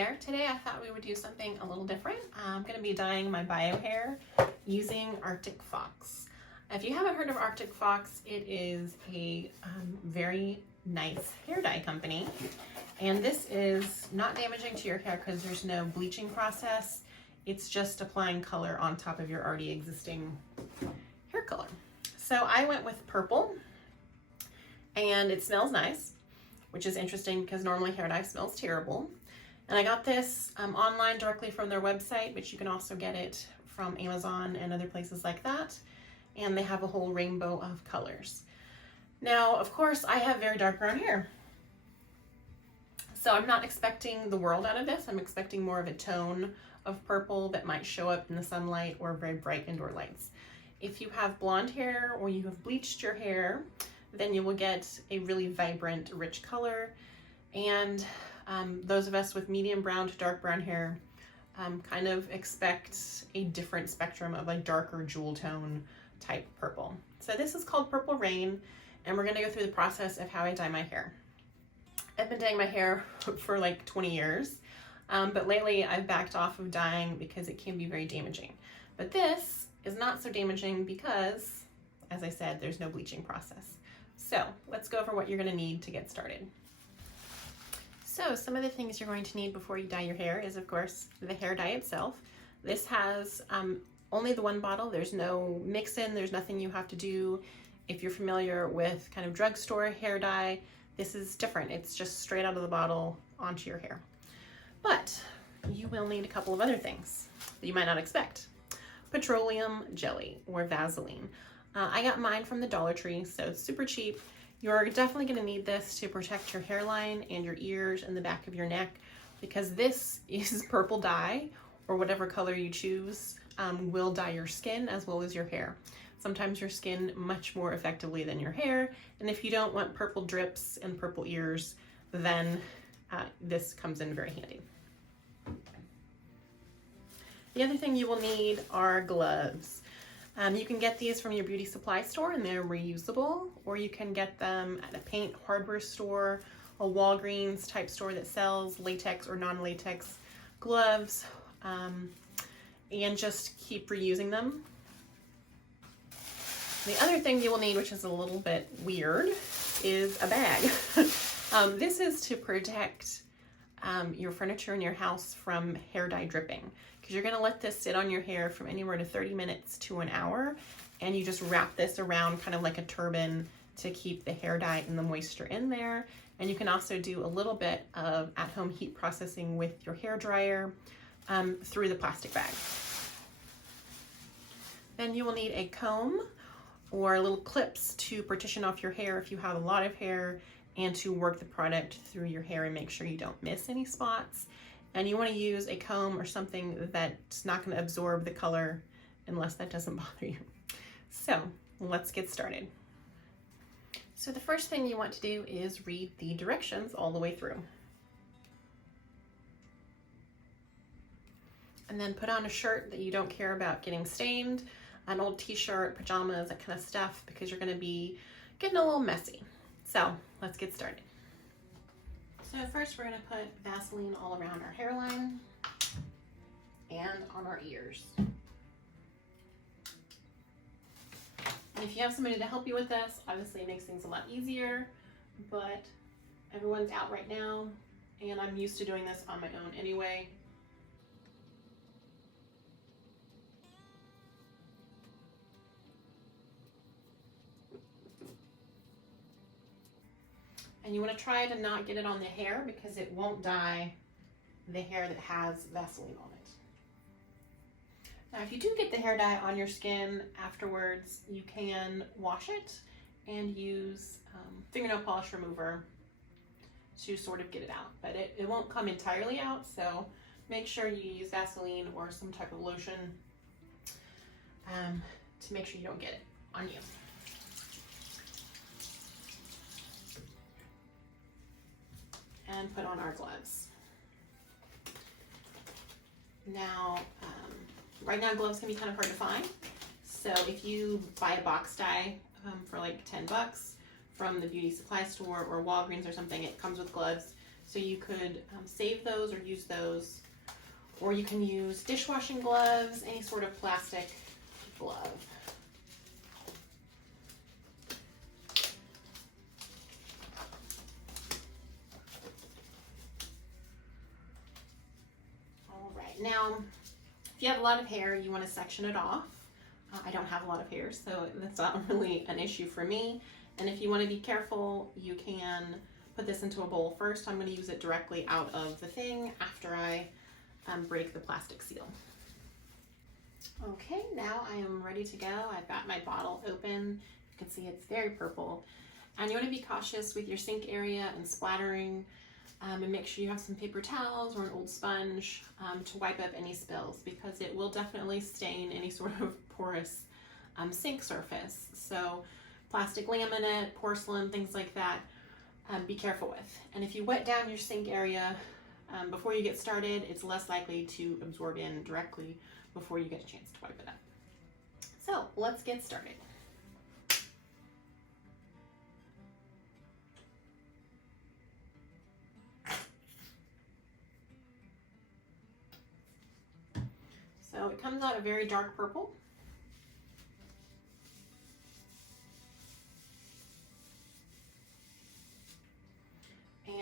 there. Today I thought we would do something a little different. I'm going to be dyeing my bio hair using Arctic Fox. If you haven't heard of Arctic Fox, it is a very nice hair dye company. And this is not damaging to your hair because there's no bleaching process. It's just applying color on top of your already existing hair color. So I went with purple, and it smells nice, which is interesting because normally hair dye smells terrible. And I got this online directly from their website, but you can also get it from Amazon and other places like that. And they have a whole rainbow of colors. Now, of course, I have very dark brown hair. So I'm not expecting the world out of this. I'm expecting more of a tone of purple that might show up in the sunlight or very bright indoor lights. If you have blonde hair or you have bleached your hair, then you will get a really vibrant, rich color. And those of us with medium brown to dark brown hair kind of expect a different spectrum of like darker jewel tone type purple. So this is called Purple Rain, and we're gonna go through the process of how I dye my hair. I've been dyeing my hair for like 20 years, but lately I've backed off of dyeing because it can be very damaging. But this is not so damaging because, as I said, there's no bleaching process. So let's go over what you're gonna need to get started. So some of the things you're going to need before you dye your hair is, of course, the hair dye itself. This has only the one bottle. There's no mix-in. There's nothing you have to do. If you're familiar with kind of drugstore hair dye, this is different. It's just straight out of the bottle onto your hair. But you will need a couple of other things that you might not expect. Petroleum jelly or Vaseline. I got mine from the Dollar Tree, so it's super cheap. You're definitely going to need this to protect your hairline and your ears and the back of your neck, because this is purple dye, or whatever color you choose will dye your skin as well as your hair. Sometimes your skin much more effectively than your hair, and if you don't want purple drips and purple ears, then this comes in very handy. The other thing you will need are gloves. You can get these from your beauty supply store and they're reusable, or you can get them at a paint hardware store, a Walgreens type store that sells latex or non-latex gloves, and just keep reusing them. The other thing you will need, which is a little bit weird, is a bag. This is to protect your furniture in your house from hair dye dripping, because you're going to let this sit on your hair from anywhere to 30 minutes to an hour, and you just wrap this around kind of like a turban to keep the hair dye and the moisture in there. And you can also do a little bit of at-home heat processing with your hair dryer through the plastic bag. Then you will need a comb or little clips to partition off your hair if you have a lot of hair, and to work the product through your hair and make sure you don't miss any spots. And you want to use a comb or something that's not going to absorb the color unless that doesn't bother you. So let's get started. So the first thing you want to do is read the directions all the way through. And then put on a shirt that you don't care about getting stained, an old t-shirt, pajamas, that kind of stuff, because you're going to be getting a little messy. So let's get started. So first we're going to put Vaseline all around our hairline and on our ears. And if you have somebody to help you with this, obviously it makes things a lot easier, but everyone's out right now and I'm used to doing this on my own anyway. And you want to try to not get it on the hair because it won't dye the hair that has Vaseline on it. Now, if you do get the hair dye on your skin afterwards, you can wash it and use fingernail polish remover to sort of get it out. But it won't come entirely out, so make sure you use Vaseline or some type of lotion to make sure you don't get it on you. And put on our gloves. Now, right now gloves can be kind of hard to find. So if you buy a box dye for like $10 from the beauty supply store or Walgreens or something, it comes with gloves. So you could save those or use those, or you can use dishwashing gloves, any sort of plastic glove. All right, now, if you have a lot of hair, you want to section it off. I don't have a lot of hair, so that's not really an issue for me. And if you want to be careful, you can put this into a bowl first. I'm going to use it directly out of the thing after I break the plastic seal. Okay, now I am ready to go. I've got my bottle open. You can see it's very purple. And you want to be cautious with your sink area and splattering, and make sure you have some paper towels or an old sponge to wipe up any spills, because it will definitely stain any sort of porous sink surface. So plastic laminate, porcelain, things like that, be careful with. And if you wet down your sink area before you get started, it's less likely to absorb in directly before you get a chance to wipe it up. So let's get started. So it comes out a very dark purple.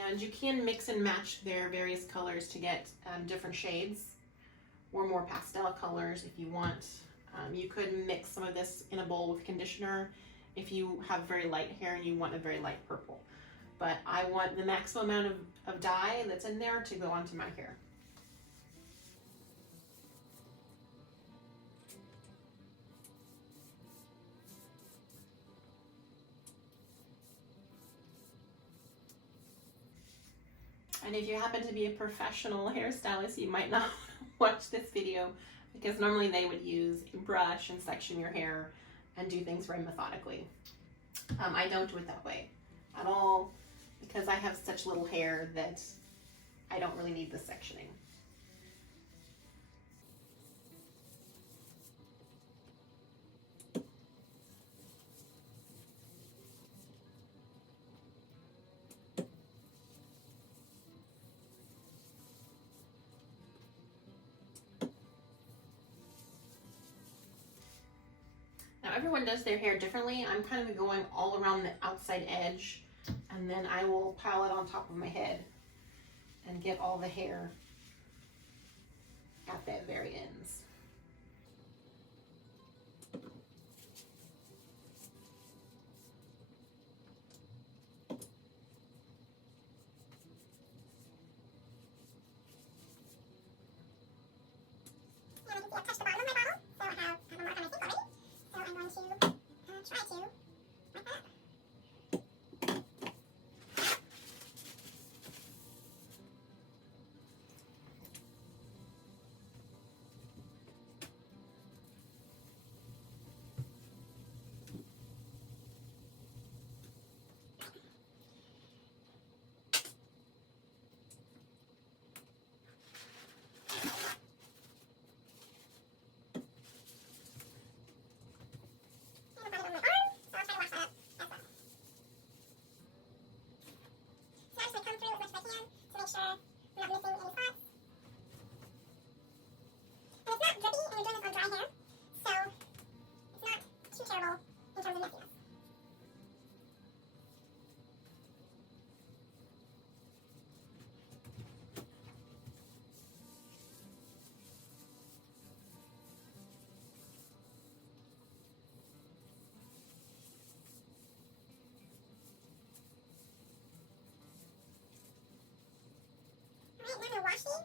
And you can mix and match their various colors to get different shades or more pastel colors if you want. You could mix some of this in a bowl with conditioner if you have very light hair and you want a very light purple. But I want the maximum amount of dye that's in there to go onto my hair. And if you happen to be a professional hairstylist, you might not watch this video, because normally they would use a brush and section your hair and do things very methodically. I don't do it that way at all, because I have such little hair that I don't really need the sectioning. Now everyone does their hair differently. I'm kind of going all around the outside edge, and then I will pile it on top of my head and get all the hair at the very ends. I've touched the bottom of my bottle, so I have a mark on my sink already. So I'm going to try to, like that. Alright, now I'm going to wash these.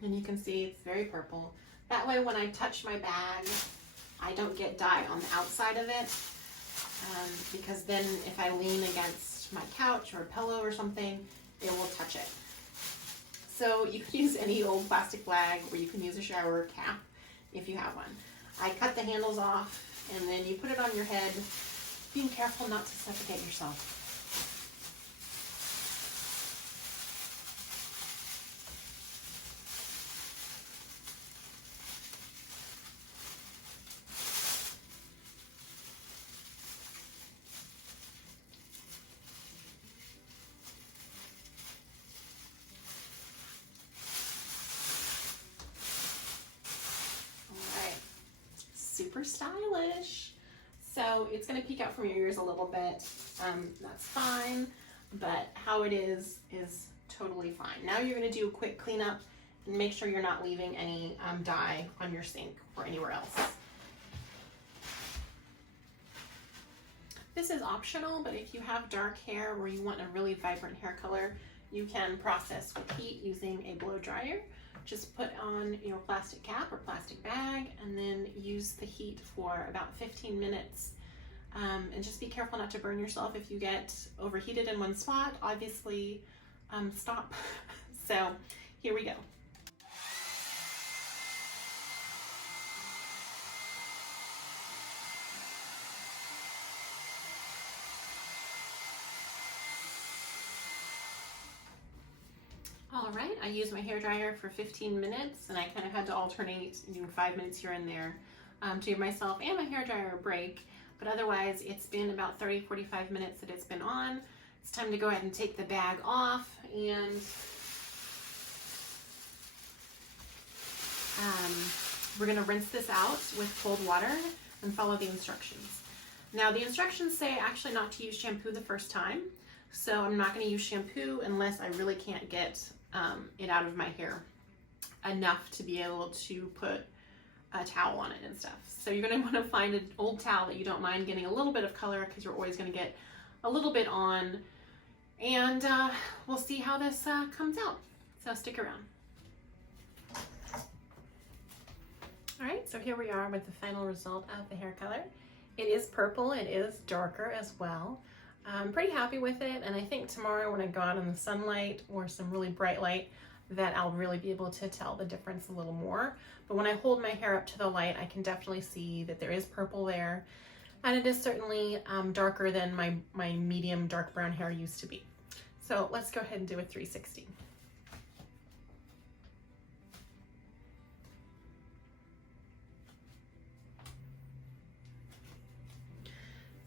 And you can see it's very purple. That way when I touch my bag, I don't get dye on the outside of it, because then if I lean against my couch or a pillow or something, it will touch it. So you can use any old plastic bag, or you can use a shower cap if you have one. I cut the handles off, and then you put it on your head, being careful not to suffocate yourself. super stylish. So it's going to peek out from your ears a little bit. That's fine, but how it is totally fine. Now you're going to do a quick cleanup and make sure you're not leaving any dye on your sink or anywhere else. This is optional, but if you have dark hair or you want a really vibrant hair color, you can process with heat using a blow dryer. Just put on your plastic cap or plastic bag and then use the heat for about 15 minutes. And just be careful not to burn yourself if you get overheated in one spot. Obviously, stop. So here we go. All right, I used my hair dryer for 15 minutes and I kind of had to alternate, 5 minutes here and there to give myself and my hair dryer a break. But otherwise, it's been about 30-45 minutes that it's been on. It's time to go ahead and take the bag off, and we're gonna rinse this out with cold water and follow the instructions. Now, the instructions say actually not to use shampoo the first time, so I'm not gonna use shampoo unless I really can't get it out of my hair enough to be able to put a towel on it and stuff. So you're going to want to find an old towel that you don't mind getting a little bit of color, because you're always going to get a little bit on, and we'll see how this comes out. So stick around. All right, so here we are with the final result of the hair color. It is purple, it is darker as well. I'm pretty happy with it, and I think tomorrow when I go out in the sunlight or some really bright light, that I'll really be able to tell the difference a little more. But when I hold my hair up to the light, I can definitely see that there is purple there, and it is certainly darker than my medium dark brown hair used to be. So let's go ahead and do a 360.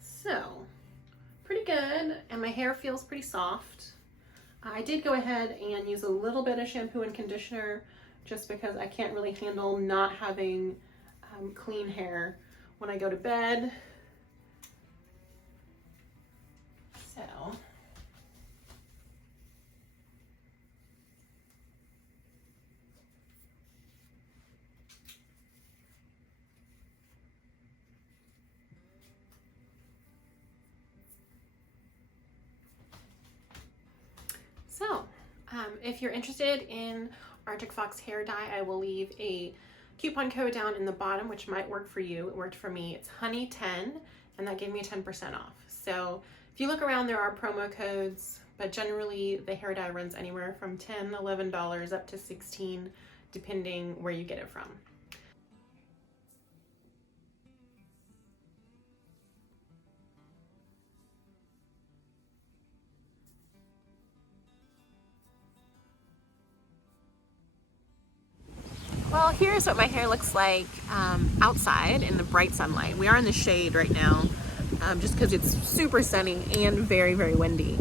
So, pretty good, and my hair feels pretty soft. I did go ahead and use a little bit of shampoo and conditioner just because I can't really handle not having clean hair when I go to bed. So, if you're interested in Arctic Fox hair dye, I will leave a coupon code down in the bottom, which might work for you. It worked for me. It's honey10, and that gave me 10% off. So if you look around, there are promo codes, but generally the hair dye runs anywhere from $10, $11 up to $16, depending where you get it from. Well, here's what my hair looks like outside in the bright sunlight. We are in the shade right now just because it's super sunny and very, very windy.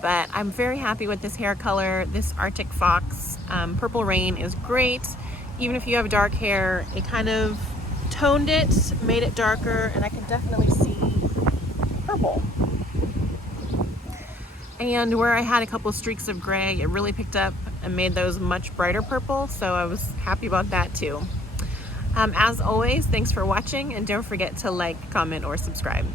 But I'm very happy with this hair color. This Arctic Fox Purple Rain is great. Even if you have dark hair, it kind of toned it, made it darker, and I can definitely see purple. And where I had a couple streaks of gray, it really picked up and made those much brighter purple, so I was happy about that too. As always, thanks for watching, and don't forget to like, comment, or subscribe.